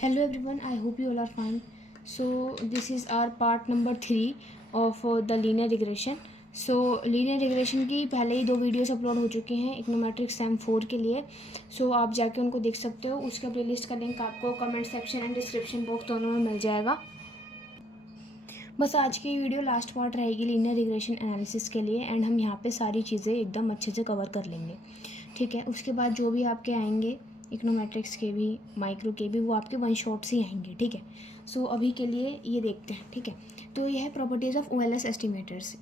Hello everyone, I hope you all are fine. So this is our part number 3 of the linear regression. Linear regression की पहले ही 2 videos upload हो चुके हैं econometric same 4 के लिए. आप जाके उनको देख सकते हो. उसका प्लेलिस्ट का लिंक आपको comment section and description box दोनों में मिल जाएगा. बस आज की वीडियो लास्ट पार्ट रहेगी लीनियर रिग्रेशन एनालिसिस के लिए एंड हम यहाँ पे सारी चीज़ें एकदम अच्छे से कवर कर लेंगे. ठीक है, उसके बाद जो भी आपके आएंगे इकोनोमेट्रिक्स के भी माइक्रो के भी वो आपके वन शॉट से ही आएंगे. ठीक है, अभी के लिए ये देखते हैं. ठीक है, तो ये है प्रॉपर्टीज़ ऑफ OLS एस्टिमेटर्स.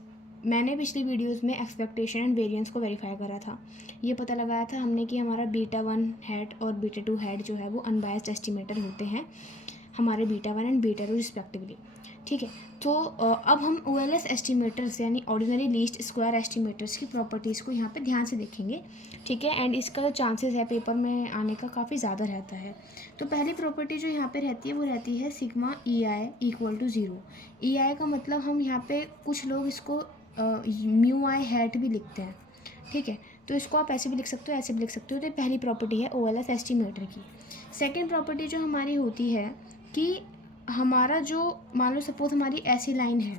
मैंने पिछली वीडियोस में एक्सपेक्टेशन एंड वेरिएंस को वेरीफाई करा था. ये पता लगाया था हमने कि हमारा β1 हैट और β2 हैट जो है वो अनबायस्ड एस्टिमेटर होते हैं हमारे β1 एंड β2 रिस्पेक्टिवली. ठीक है, तो अब हम OLS एस्टिमेटर्स यानी ऑर्डिनरी लीस्ट स्क्वायर एस्टिमेटर्स की प्रॉपर्टीज़ को यहाँ पे ध्यान से देखेंगे. ठीक है, एंड इसका जो चांसेस है पेपर में आने का काफ़ी ज़्यादा रहता है. तो पहली प्रॉपर्टी जो यहाँ पे रहती है वो रहती है sigma EI equal to 0. EI का मतलब हम यहाँ पे कुछ लोग इसको म्यू आई हैट भी लिखते हैं. ठीक है, तो इसको आप ऐसे भी लिख सकते हो, ऐसे भी लिख सकते हो. तो ये पहली प्रॉपर्टी है OLS एस्टिमेटर की. सेकेंड प्रॉपर्टी जो हमारी होती है कि हमारा जो मान लो सपोज हमारी ऐसी लाइन है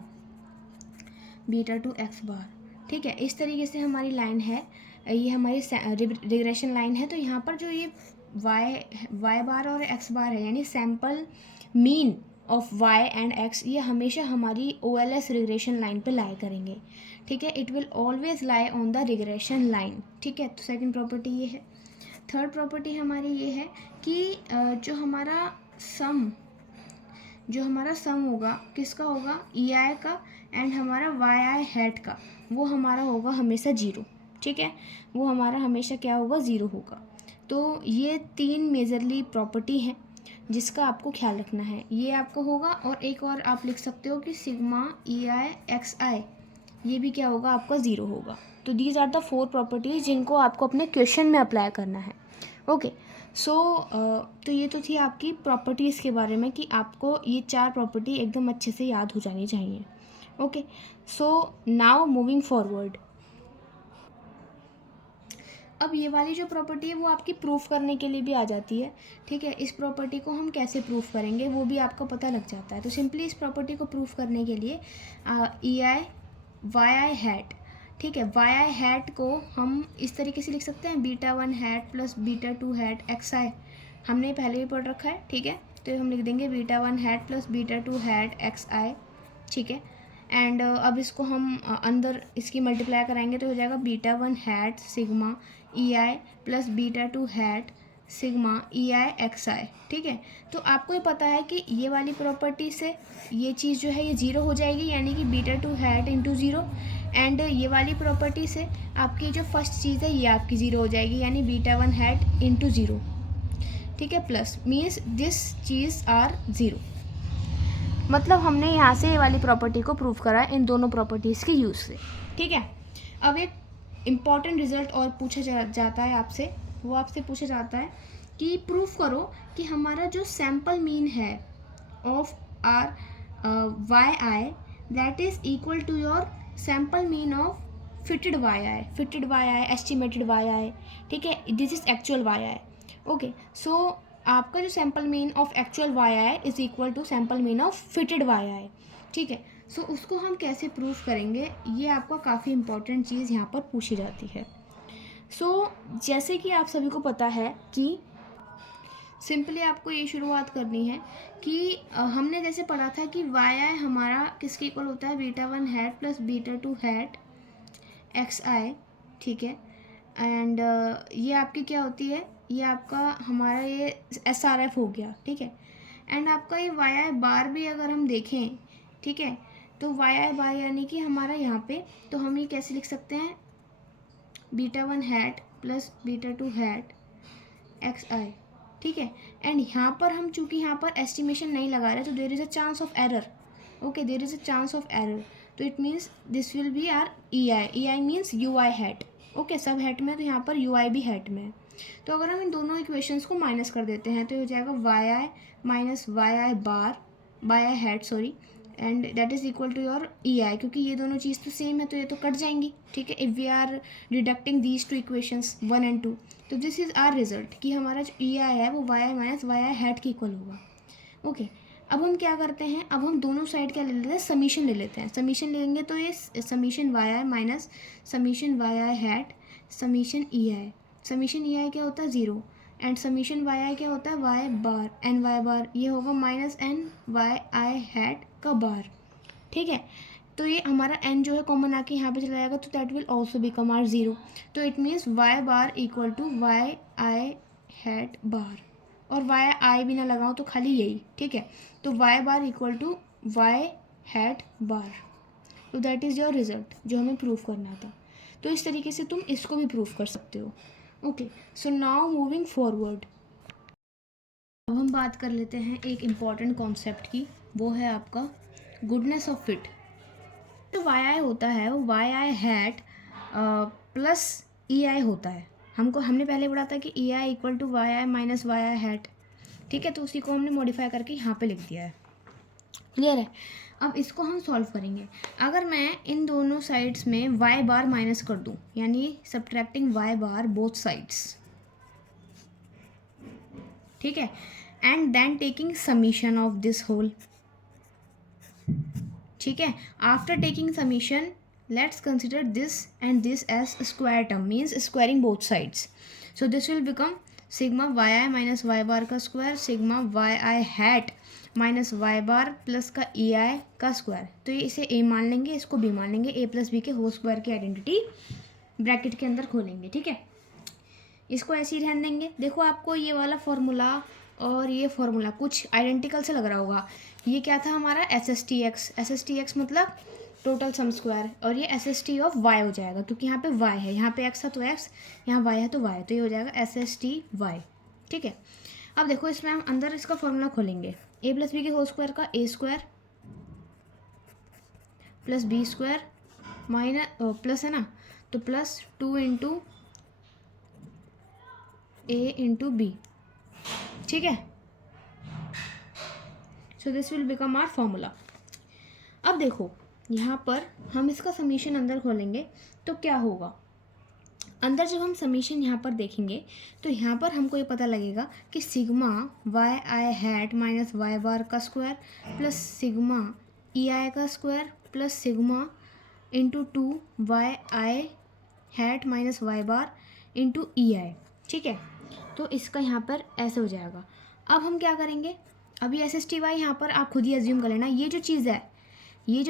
β2 x बार. ठीक है, इस तरीके से हमारी लाइन है, ये हमारी रिग्रेशन लाइन है. तो यहाँ पर जो ये y बार और x बार है यानी sample mean of y and x, ये हमेशा हमारी OLS रिग्रेशन लाइन पे लाई करेंगे. ठीक है, it will always lie on the regression line. ठीक है, तो सेकंड प्रॉपर्टी ये है. थर्ड प्रॉपर्टी हमारी ये है कि जो हमारा सम होगा किसका होगा, EI का एंड हमारा YI हैट का, वो हमारा होगा हमेशा 0. ठीक है, वो हमारा हमेशा क्या होगा, 0 होगा. तो ये 3 मेजरली प्रॉपर्टी हैं जिसका आपको ख्याल रखना है. ये आपका होगा और एक और आप लिख सकते हो कि सिग्मा EI XI ये भी क्या होगा, आपका 0 होगा. तो दीज आर द 4 प्रॉपर्टीज जिनको आपको अपने क्वेश्चन में अप्लाई करना है. ओके, तो ये तो थी आपकी प्रॉपर्टीज़ के बारे में कि आपको ये 4 प्रॉपर्टी एकदम अच्छे से याद हो जानी चाहिए. Okay, now moving forward. अब ये वाली जो प्रॉपर्टी है वो आपकी प्रूफ करने के लिए भी आ जाती है. ठीक है, इस प्रॉपर्टी को हम कैसे प्रूफ करेंगे वो भी आपको पता लग जाता है. तो सिंपली इस प्रॉपर्टी को प्रूफ करने के लिए EI YI हैट. ठीक है, YI हैट को हम इस तरीके से लिख सकते हैं β1 हैट प्लस β2 हैट XI. हमने पहले भी पढ़ रखा है. ठीक है, तो हम लिख देंगे β1 हैट प्लस β2 हैट XI. ठीक है, एंड अब इसको हम अंदर इसकी मल्टीप्लाई कराएंगे तो हो जाएगा β1 hat sigma EI plus β2 hat sigma EI XI. ठीक है, तो आपको ये पता है कि ये वाली प्रॉपर्टी से ये चीज़ जो है ये 0 हो जाएगी यानी कि β2 हैट इंटू 0. एंड ये वाली प्रॉपर्टी से आपकी जो फर्स्ट चीज़ है ये आपकी 0 हो जाएगी यानी β1 हैट इंटू 0. ठीक है, प्लस मीन्स दिस चीज़ आर 0. मतलब हमने यहाँ से ये वाली प्रॉपर्टी को प्रूव करा इन दोनों प्रॉपर्टीज़ के यूज़ से. ठीक है, अब एक इम्पॉर्टेंट रिजल्ट और पूछा जाता है आपसे, वो आपसे पूछा जाता है कि प्रूफ करो कि हमारा जो सैम्पल मीन है of R YI that is equal to your sample mean of fitted YI estimated YI. ठीक है, this is actual YI. Okay, so आपका जो sample mean of actual YI is equal to sample mean of fitted YI. ठीक है, उसको हम कैसे proof करेंगे, ये आपका काफ़ी इंपॉर्टेंट चीज़ यहाँ पर पूछी जाती है. जैसे कि आप सभी को पता है कि सिंपली आपको ये शुरुआत करनी है कि हमने जैसे पढ़ा था कि YI हमारा किसके इक्वल होता है, β1 हैट प्लस β2 हैट XI. ठीक है, एंड ये आपकी क्या होती है, ये आपका हमारा ये SRF हो गया. ठीक है, एंड आपका ये YI बार भी अगर हम देखें, ठीक है, तो YI बार यानी कि हमारा यहाँ पे, तो हम ये कैसे लिख सकते हैं, β1 हैट प्लस β2 हैट XI. ठीक है, एंड यहाँ पर हम चूँकि यहाँ पर एस्टिमेशन नहीं लगा रहे तो there is a chance of error. Okay, there is a chance of error. तो it means this will be R EI means UI hat. Okay, सब हैट में तो यहाँ पर UI भी हैट में है. तो अगर हम इन दोनों इक्वेशंस को माइनस कर देते हैं तो हो जाएगा YI minus YI bar YI hat and that is equal to your E I, क्योंकि ये दोनों चीज़ तो सेम है तो ये तो कट जाएंगी, ठीक है। If we are deducting these two equations 1 and 2, तो दिस इज़ आर रिजल्ट कि हमारा जो ई आई है वो Y I minus Y I hat के इक्वल होगा। ओके, अब हम क्या करते हैं, अब हम दोनों साइड क्या ले लेते हैं, समीशन ले लेते हैं। समीशन लेंगे तो ये summation Y I minus summation Y I hat summation E I. Summation ई आई क्या होता है 0, एंड समीशन वाई आई क्या होता है वाई बार एन वाई बार, ये होगा minus N Y I hat का बार, ठीक है। तो ये हमारा n जो है कॉमन आके यहाँ पे चला जाएगा, तो that will also become R 0। तो it means Y bar equal to Y I hat bar, और वाई आई भी ना लगाऊँ तो खाली यही, ठीक है। तो Y bar equal to Y hat bar, तो दैट इज़ योर रिजल्ट जो हमें प्रूफ करना था। तो इस तरीके से तुम इसको भी प्रूफ कर सकते हो। Okay, so now moving forward, अब हम बात कर लेते हैं एक इम्पॉर्टेंट कॉन्सेप्ट की, वो है आपका गुडनेस ऑफ फिट। तो वाई आई होता है वो Y I hat plus E I होता है। हमने पहले पढ़ा था कि E I equal to Y I minus Y I hat, ठीक है। तो उसी को हमने मॉडिफाई करके यहाँ पे लिख दिया है, क्लियर है। अब इसको हम सॉल्व करेंगे। अगर मैं इन दोनों साइड्स में वाई बार माइनस कर दूँ, यानी subtracting Y bar both sides, ठीक है, and then taking summation of this whole, ठीक है। After taking summation let's consider this and this as square term, means squaring both sides. So this will become sigma Y I minus Y bar का square sigma Y I hat minus Y bar plus का E I का square. तो ये इसे ए मान लेंगे, इसको B मान लेंगे, ए प्लस बी के होल स्क्वायर की आइडेंटिटी ब्रैकेट के अंदर खोलेंगे, ठीक है। इसको ऐसे ही रहने देंगे। देखो आपको ये वाला फॉर्मूला और ये फॉर्मूला कुछ आइडेंटिकल से लग रहा होगा। ये क्या था हमारा एस एस टी एक्स मतलब टोटल सम स्क्वायर, और ये S S T of Y हो जाएगा, क्योंकि यहाँ पे वाई है, यहाँ पे एक्स था तो एक्स, यहाँ वाई है तो वाई, तो ये हो जाएगा एस एस टी वाई, ठीक है। अब देखो इसमें हम अंदर इसका फॉर्मूला खोलेंगे, ए प्लस बी के होल स्क्वायर का A square plus B square minus plus है ना, तो plus 2 into A into B, ठीक है। So this will become our formula. अब देखो यहाँ पर हम इसका समीशन अंदर खोलेंगे तो क्या होगा, अंदर जब हम समीशन यहाँ पर देखेंगे तो यहाँ पर हमको ये पता लगेगा कि sigma Y I hat minus Y bar का square plus sigma E I का square plus sigma into 2 Y I hat minus Y bar into E I, ठीक है। तो इसका यहाँ पर ऐसे हो जाएगा। अब हम क्या करेंगे, अभी एस एस टी वाई यहाँ पर आप खुद ही एज्यूम कर लेना, ये जो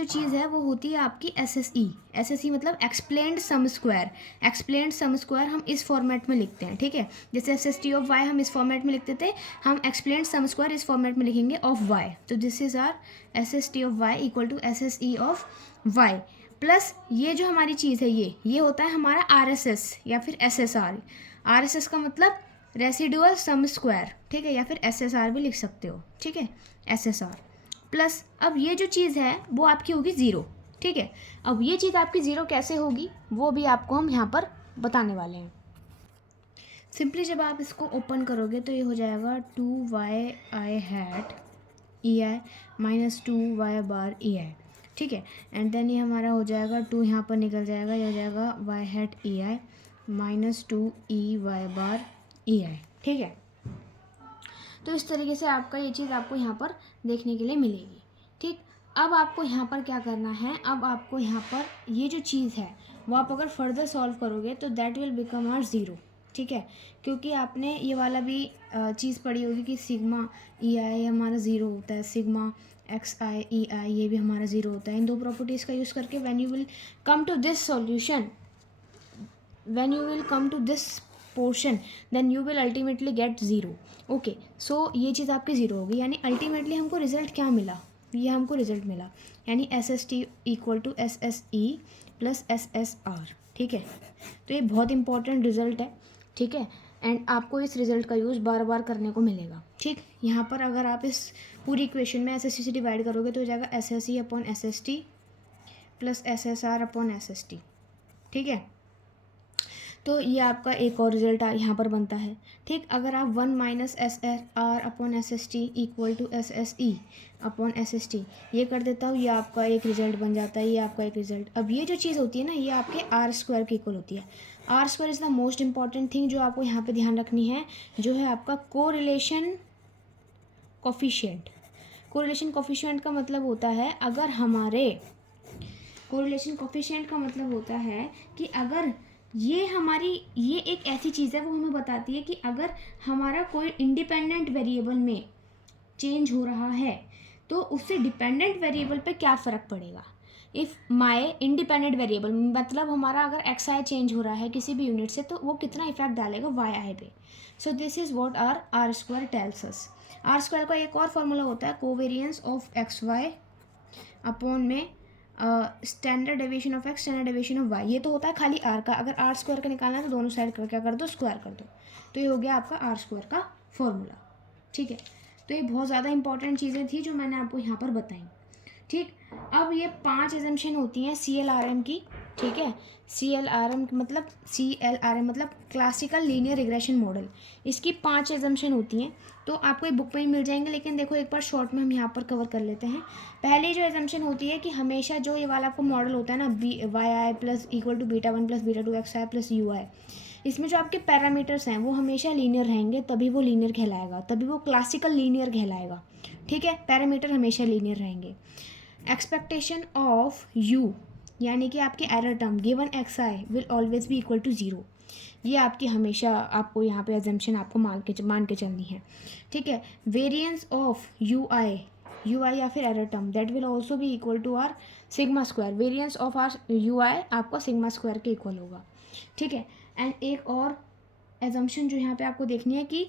चीज़ है वो होती है आपकी एस एस ई मतलब explained sum square. Explained sum square हम इस फॉर्मेट में लिखते हैं, ठीक है। जैसे S S T of Y हम इस फॉर्मेट में लिखते थे, हम एक्सप्लेन्ड सम स्क्वायर इस फॉर्मेट में लिखेंगे ऑफ वाई। तो this is our S S T of Y equal to S S E of Y plus ये जो हमारी चीज़ है ये होता है हमारा आर एस एस या फिर S S are. Are S S का मतलब रेसिडुअल सम स्क्वायर, ठीक है, या फिर एस एस आर भी लिख सकते हो, ठीक है, एस एस आर प्लस अब ये जो चीज़ है वो आपकी होगी 0, ठीक है। अब ये चीज़ आपकी 0 कैसे होगी वो भी आपको हम यहाँ पर बताने वाले हैं। सिंपली जब आप इसको ओपन करोगे तो ये हो जाएगा 2 Y I hat E I minus 2 Y bar E I, ठीक है। एंड देन ये हमारा हो जाएगा 2 यहाँ पर निकल जाएगा, ये हो जाएगा Y hat E I minus 2 E Y bar E I, ठीक है। तो इस तरीके से आपका ये चीज़ आपको यहाँ पर देखने के लिए मिलेगी, ठीक। अब आपको यहाँ पर क्या करना है, अब आपको यहाँ पर ये जो चीज़ है वो आप अगर फर्दर सॉल्व करोगे तो दैट विल बिकम आर 0, ठीक है, क्योंकि आपने ये वाला भी चीज़ पढ़ी होगी कि सिग्मा ई आई हमारा 0 होता है, सिग्मा एक्स आई ई आई ये भी हमारा 0 होता है। इन दो प्रॉपर्टीज़ का यूज़ करके when you will come to this solution, when you will come to this portion then you will ultimately get 0। Okay, so ये चीज़ आपकी 0 होगी, यानी अल्टीमेटली हमको रिजल्ट क्या मिला, ये हमको रिजल्ट मिला, यानी S S T equal to S S E plus S S R, ठीक है। तो ये बहुत इंपॉर्टेंट रिजल्ट है, ठीक है, एंड आपको इस रिजल्ट का यूज़ बार बार करने को मिलेगा, ठीक। यहाँ पर अगर आप इस पूरी इक्वेशन में एस एस टी से डिवाइड करोगे तो हो जाएगा S S E upon S S T plus S S R upon S S T, ठीक है। तो ये आपका एक और रिजल्ट यहाँ पर बनता है। ठीक, अगर आप 1 minus S R upon S S T equal to S S E upon S S T ये कर देता हूँ, ये आपका एक रिजल्ट बन जाता है, ये आपका एक रिजल्ट। अब ये जो चीज़ होती है ना, ये आपके आर स्क्वायर के इक्वल होती है। R square is the most important thing जो आपको यहाँ पे ध्यान रखनी है, जो है आपका कोरिलेशन कोफिशिएंट। कोरिलेशन कोफिशिएंट का मतलब होता है, अगर हमारे कोरिलेशन कोफिशिएंट का मतलब होता है कि अगर ये हमारी ये एक ऐसी चीज़ है, वो हमें बताती है कि अगर हमारा कोई इंडिपेंडेंट वेरिएबल में चेंज हो रहा है तो उससे डिपेंडेंट वेरिएबल पे क्या फ़र्क पड़ेगा। इफ़ माई इंडिपेंडेंट वेरिएबल मतलब हमारा अगर एक्स आई चेंज हो रहा है किसी भी यूनिट से, तो वो कितना इफेक्ट डालेगा वाई आई पे। So this is what R square tells us. R square का एक और फॉर्मूला होता है, covariance of X Y upon में standard deviation of X standard deviation of Y. ये तो होता है खाली आर का। अगर आर स्क्वायर का निकालना है तो दोनों साइड क्या कर दो, स्क्वायर कर दो। तो ये हो गया आपका आर स्क्वायर का फॉर्मूला। ठीक है, तो ये बहुत ज़्यादा इंपॉर्टेंट चीज़ें थी जो मैंने आपको यहाँ पर बताई। ठीक, अब ये 5 एजम्पशन होती हैं CLRM की। ठीक है, CLRM मतलब क्लासिकल लीनियर रिग्रेशन मॉडल। इसकी 5 एजम्पशन होती हैं, तो आपको ये बुक में ही मिल जाएंगे, लेकिन देखो एक बार शॉर्ट में हम यहाँ पर कवर कर लेते हैं। पहली जो एजम्पशन होती है कि हमेशा जो ये वाला आपको मॉडल होता है ना, Y I plus equal to β1 plus β2 X I plus U I, इसमें जो आपके पैरामीटर्स हैं वो हमेशा लीनियर रहेंगे, तभी वो लीनियर कहलाएगा, तभी वो क्लासिकल लीनियर कहलाएगा। ठीक है, पैरामीटर हमेशा लीनियर रहेंगे। एक्सपेक्टेशन ऑफ यू यानी कि आपके error term given X I will always be equal to 0। ये आपकी हमेशा आपको यहाँ पे एजम्पशन आपको मान के चलनी है। ठीक है, वेरिएंस ऑफ यू आई या फिर error term that will also be equal to R sigma square. Variance of R U I आपका सिग्मा स्क्वायर के इक्वल होगा। ठीक है, एंड एक और एजम्पशन जो यहाँ पे आपको देखनी है कि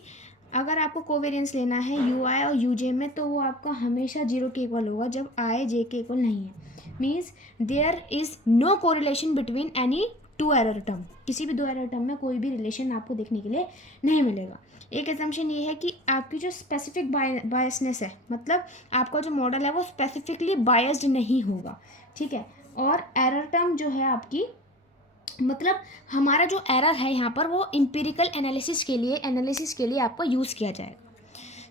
अगर आपको कोवेरियंस लेना है यू आई और यू जे में, तो वो आपका हमेशा 0 के इक्वल होगा जब आई जे के इक्वल नहीं है। Means there is no correlation between any 2 error term. किसी भी 2 एरर टर्म में कोई भी रिलेशन आपको देखने के लिए नहीं मिलेगा। एक एजम्पशन ये है कि आपकी जो स्पेसिफिक बायसनेस है, मतलब आपका जो मॉडल है वो स्पेसिफिकली बायस्ड नहीं होगा। ठीक है, और एरर टर्म जो है आपकी, मतलब हमारा जो एरर है यहाँ पर वो इम्पीरिकल एनालिसिस के लिए आपका यूज़ किया जाएगा।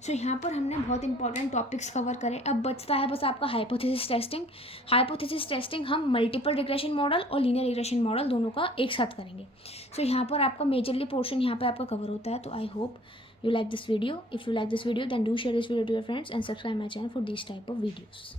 सो यहाँ पर हमने बहुत इंपॉर्टेंट टॉपिक्स कवर करे। अब बचता है बस आपका हाइपोथेसिस टेस्टिंग। हाइपोथेसिस टेस्टिंग हम मल्टीपल रिग्रेशन मॉडल और लीनियर रिग्रेशन मॉडल दोनों का एक साथ करेंगे। सो यहाँ पर आपका मेजरली पोर्शन यहाँ पर आपका कवर होता है। तो I hope you like this video. If you like this video, then do share this video to your friends and subscribe my channel for these type of videos.